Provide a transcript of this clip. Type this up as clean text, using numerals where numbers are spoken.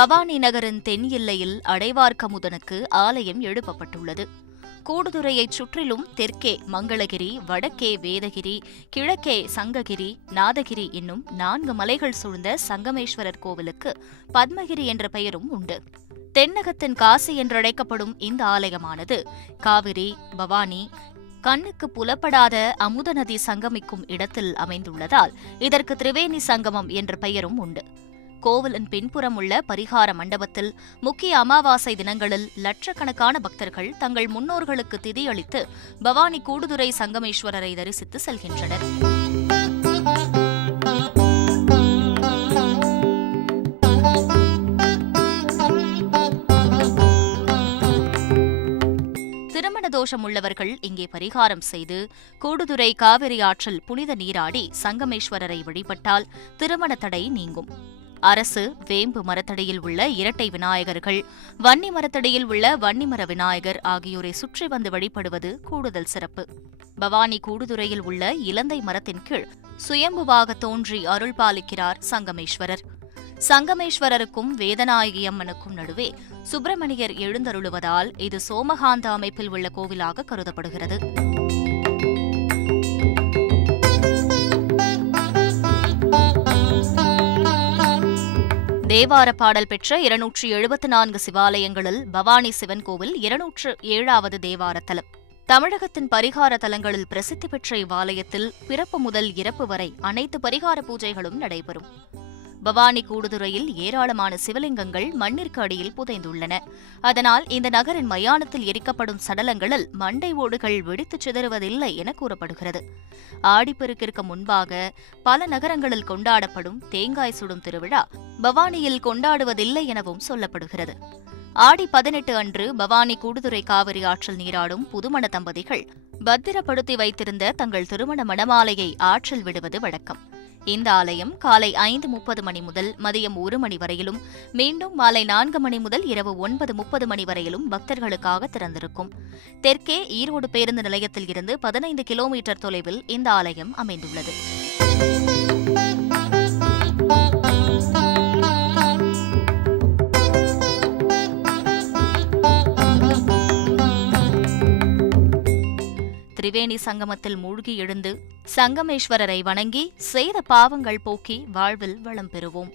பவானி நகரின் தென் எல்லையில் அடைவார்க்கமுதனுக்கு ஆலயம் எழுப்பப்பட்டுள்ளது. கூடுதுறையைச் சுற்றிலும் தெற்கே மங்களகிரி, வடக்கே வேதகிரி, கிழக்கே சங்ககிரி, நாதகிரி என்னும் 4 மலைகள் சூழ்ந்த சங்கமேஸ்வரர் கோவிலுக்கு பத்மகிரி என்ற பெயரும் உண்டு. தென்னகத்தின் காசி என்றழைக்கப்படும் இந்த ஆலயமானது காவிரி, பவானி, கண்ணுக்கு புலப்படாத அமுத நதி சங்கமிக்கும் இடத்தில் அமைந்துள்ளதால் இதற்கு திரிவேணி சங்கமம் என்ற பெயரும் உண்டு. கோவிலின் பின்புறம் உள்ள பரிகார மண்டபத்தில் முக்கிய அமாவாசை தினங்களில் லட்சக்கணக்கான பக்தர்கள் தங்கள் முன்னோர்களுக்கு திதியளித்து பவானி கூடுதுறை சங்கமேஸ்வரரை தரிசித்து செல்கின்றனர். திருமண தோஷம் உள்ளவர்கள் இங்கே பரிகாரம் செய்து கூடுதுறை காவிரி ஆற்றில் புனித நீராடி சங்கமேஸ்வரரை வழிபட்டால் திருமண தடை நீங்கும். அரசு வேம்பு மரத்தடியில் உள்ள இரட்டை விநாயகர்கள், வன்னி மரத்தடியில் உள்ள வன்னிமர விநாயகர் ஆகியோரை சுற்றி வந்து வழிபடுவது கூடுதல் சிறப்பு. பவானி கூடுதுறையில் உள்ள இலந்தை மரத்தின் கீழ் சுயம்புவாக தோன்றி அருள் பாலிக்கிறார் சங்கமேஸ்வரர். சங்கமேஸ்வரருக்கும் வேதநாயகி அம்மனுக்கும் நடுவே சுப்பிரமணியர் எழுந்தருளுவதால் இது சோமகாந்த அமைப்பில் உள்ள கோவிலாக கருதப்படுகிறது. தேவார பாடல் பெற்ற 274 சிவாலயங்களில் பவானி சிவன் கோவில் 207வது தேவார தலம். தமிழகத்தின் பரிகார தலங்களில் பிரசித்தி பெற்ற இவ்வாலயத்தில் பிறப்பு முதல் இறப்பு வரை அனைத்து பரிகார பூஜைகளும் நடைபெறும். பவானி கூடுதுறையில் ஏராளமான சிவலிங்கங்கள் மண்ணிற்கு அடியில் புதைந்துள்ளன. அதனால் இந்த நகரின் மயானத்தில் எரிக்கப்படும் சடலங்களில் மண்டை ஓடுகள் வெடித்துச் சிதறுவதில்லை என கூறப்படுகிறது. ஆடிப்பெருக்கிற்கு முன்பாக பல நகரங்களில் கொண்டாடப்படும் தேங்காய் சுடும் திருவிழா பவானியில் கொண்டாடுவதில்லை எனவும் சொல்லப்படுகிறது. ஆடி 18 அன்று பவானி கூடுதுறை காவிரி ஆற்றில் நீராடும் புதுமண தம்பதிகள் பத்திரப்படுத்தி வைத்திருந்த தங்கள் திருமண மணமாலையை ஆற்றில் விடுவது வழக்கம். இந்த ஆலயம் காலை 5:30 மணி முதல் மதியம் 1 மணி வரையிலும், மீண்டும் மாலை 4 மணி முதல் இரவு 9:30 மணி வரையிலும் பக்தர்களுக்காக திறந்திருக்கும். தெற்கே ஈரோடு பேருந்து நிலையத்தில் இருந்து 15 கிலோமீட்டர் தொலைவில் இந்த ஆலயம் அமைந்துள்ளது. திரிவேணி சங்கமத்தில் மூழ்கி எழுந்து சங்கமேஸ்வரரை வணங்கி செய்த பாவங்கள் போக்கி வாழ்வில் வளம் பெறுவோம்.